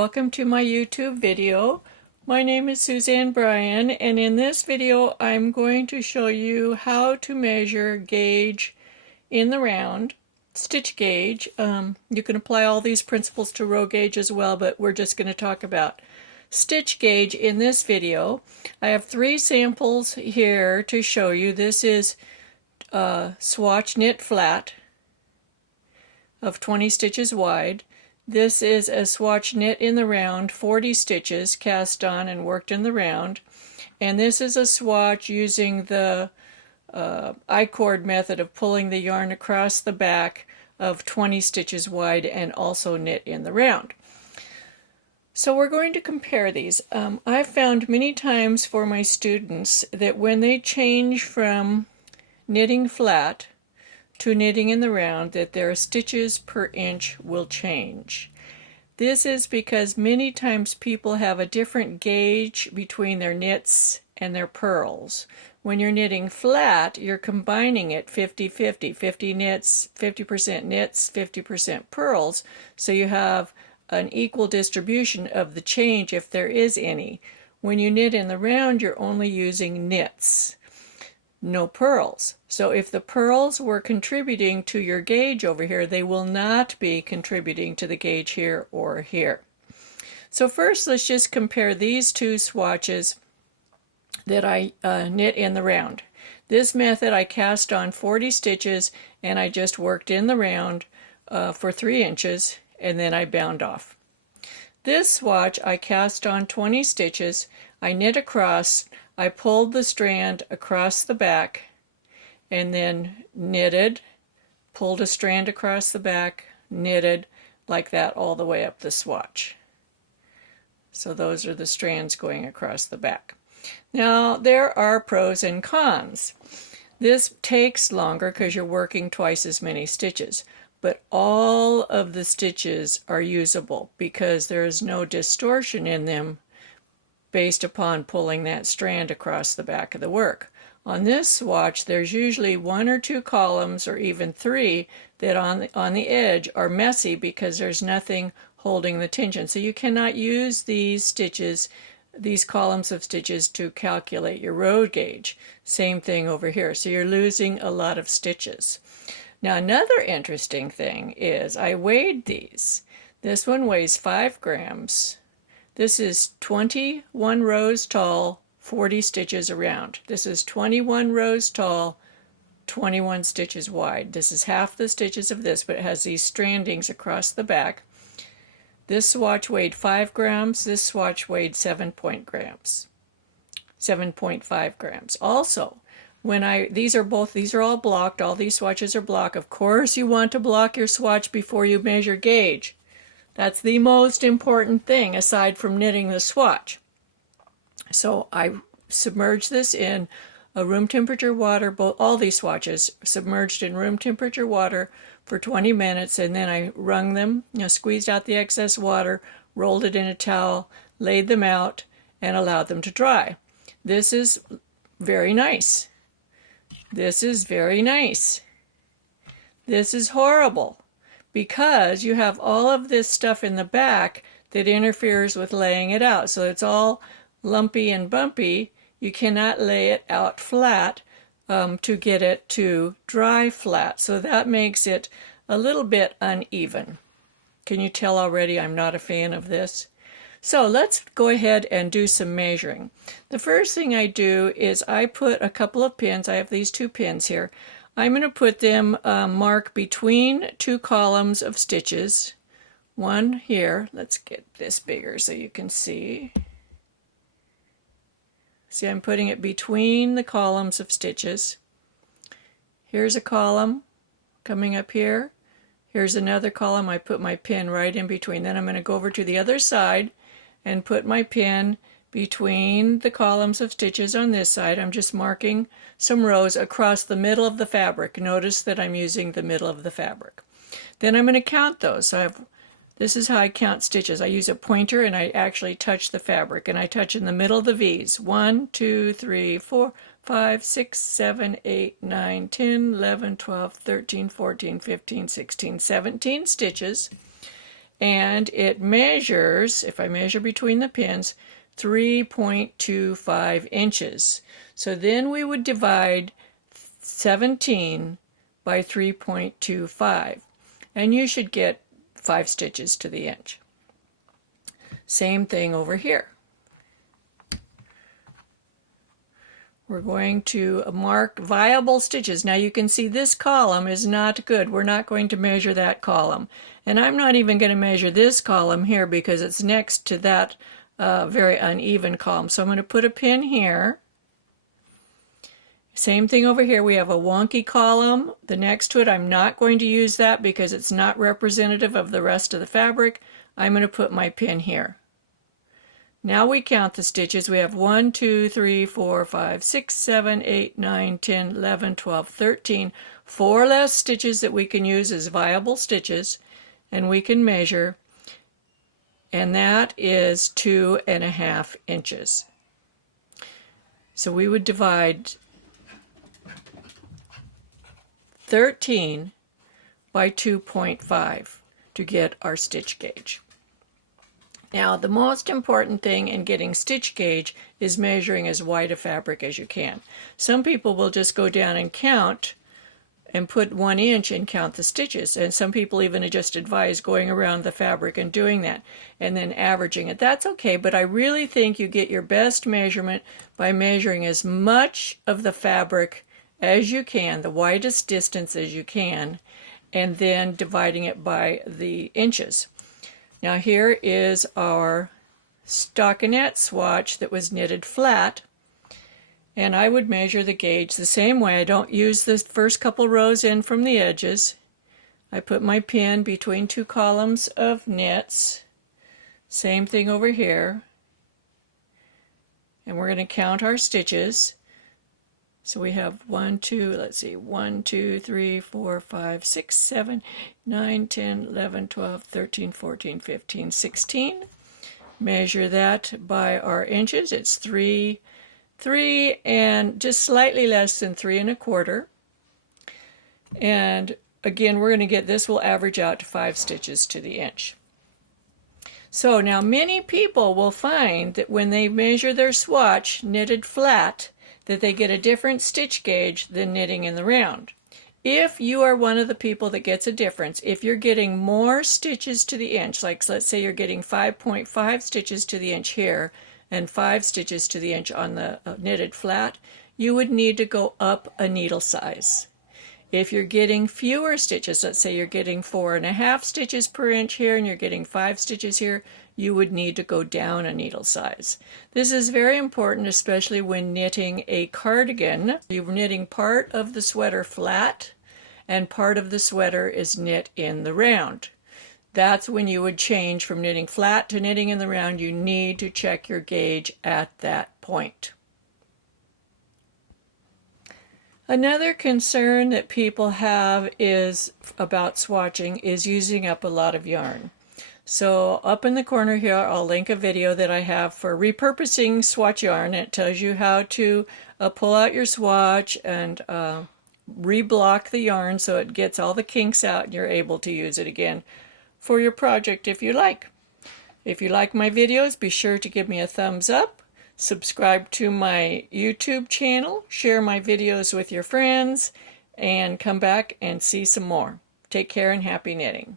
Welcome to my YouTube video. My name is Suzanne Bryan, and in this video I'm going to show you how to measure gauge in the round, stitch gauge. You can apply all these principles to row gauge as well, but we're just going to talk about stitch gauge in this video. I have 3 samples here to show you. This is swatch knit flat of 20 stitches wide. This is a swatch knit in the round, 40 stitches cast on and worked in the round. And this is a swatch using the I-cord method of pulling the yarn across the back of 20 stitches wide and also knit in the round. So we're going to compare these. I've found many times for my students that when they change from knitting flat to knitting in the round, that their stitches per inch will change. This is because many times people have a different gauge between their knits and their purls. When you're knitting flat, you're combining it 50-50, 50 knits, 50% knits, 50% purls, so you have an equal distribution of the change if there is any. When you knit in the round, you're only using knits, no purls. So if the purls were contributing to your gauge over here, they will not be contributing to the gauge here or here. So first, let's just compare these 2 swatches that I knit in the round. This method I cast on 40 stitches and I just worked in the round for 3 inches and then I bound off. This swatch I cast on 20 stitches, I knit across, I pulled the strand across the back and then knitted, pulled a strand across the back, knitted, like that all the way up the swatch. So those are the strands going across the back. Now there are pros and cons. This takes longer because you're working twice as many stitches, but all of the stitches are usable because there is no distortion in them based upon pulling that strand across the back of the work. On this swatch, there's usually 1 or 2 columns or even 3 that on the edge are messy because there's nothing holding the tension. So you cannot use these stitches, these columns of stitches, to calculate your row gauge. Same thing over here. So you're losing a lot of stitches. Now another interesting thing is I weighed these. This one weighs 5 grams. This is 21 rows tall, 40 stitches around. This is 21 rows tall, 21 stitches wide. This is half the stitches of this, but it has these strandings across the back. This swatch weighed 5 grams. This swatch weighed 7.5 grams. Also, when these are all blocked. All these swatches are blocked. Of course, you want to block your swatch before you measure gauge. That's the most important thing aside from knitting the swatch. So I submerged this in a room temperature water, all these swatches submerged in room temperature water for 20 minutes, and then I wrung them, squeezed out the excess water, rolled it in a towel, laid them out, and allowed them to dry. This is very nice. This is very nice. This is horrible, because you have all of this stuff in the back that interferes with laying it out. So it's all lumpy and bumpy. You cannot lay it out flat to get it to dry flat. So that makes it a little bit uneven. Can you tell already I'm not a fan of this? So let's go ahead and do some measuring. The first thing I do is I put a couple of pins. I have these 2 pins here. I'm going to put them mark between 2 columns of stitches. One here. Let's get this bigger so you can see. See, I'm putting it between the columns of stitches. Here's a column coming up here. Here's another column. I put my pin right in between. Then I'm going to go over to the other side and put my pin between the columns of stitches on this side. I'm just marking some rows across the middle of the fabric. Notice that I'm using the middle of the fabric. Then I'm going to count those. So this is how I count stitches. I use a pointer and I actually touch the fabric, and I touch in the middle of the V's. 1, 2, 3, 4, 5, 6, 7, 8, 9, 10, 11, 12, 13, 14, 15, 16, 17 stitches. and it measures, if I measure between the pins, 3.25 inches. So then we would divide 17 by 3.25, and you should get 5 stitches to the inch. Same thing over here. We're going to mark viable stitches. Now you can see this column is not good. We're not going to measure that column. And I'm not even going to measure this column here because it's next to that very uneven column. So I'm going to put a pin here. Same thing over here. We have a wonky column. The next to it, I'm not going to use that because it's not representative of the rest of the fabric. I'm going to put my pin here. Now we count the stitches. We have 1, 2, 3, 4, 5, 6, 7, 8, 9, 10, 11, 12, 13. 4 less stitches that we can use as viable stitches, and we can measure, and that is 2.5 inches. So we would divide 13 by 2.5 to get our stitch gauge. Now, the most important thing in getting stitch gauge is measuring as wide a fabric as you can. Some people will just go down and count and put 1 inch and count the stitches, and some people even just advise going around the fabric and doing that and then averaging it. That's okay, but I really think you get your best measurement by measuring as much of the fabric as you can, the widest distance as you can, and then dividing it by the inches. Now here is our stockinette swatch that was knitted flat, and I would measure the gauge the same way. I don't use the first couple rows in from the edges. I put my pin between 2 columns of knits. Same thing over here. And we're going to count our stitches. So we have 1, 2, 3, 4, 5, 6, 7, 9, 10, 11, 12, 13, 14, 15, 16. Measure that by our inches. It's 3 and just slightly less than 3 1/4. And again, we're going to get this will average out to 5 stitches to the inch. So now many people will find that when they measure their swatch knitted flat, that they get a different stitch gauge than knitting in the round. If you are one of the people that gets a difference, if you're getting more stitches to the inch, like let's say you're getting 5.5 stitches to the inch here and 5 stitches to the inch on the knitted flat, you would need to go up a needle size. If you're getting fewer stitches, let's say you're getting 4.5 stitches per inch here and you're getting 5 stitches here, you would need to go down a needle size. This is very important, especially when knitting a cardigan. You're knitting part of the sweater flat and part of the sweater is knit in the round. That's when you would change from knitting flat to knitting in the round. You need to check your gauge at that point. Another concern that people have is about swatching is using up a lot of yarn. So up in the corner here, I'll link a video that I have for repurposing swatch yarn. It tells you how to pull out your swatch and reblock the yarn so it gets all the kinks out and you're able to use it again for your project if you like. If you like my videos, be sure to give me a thumbs up, subscribe to my YouTube channel, share my videos with your friends, and come back and see some more. Take care and happy knitting.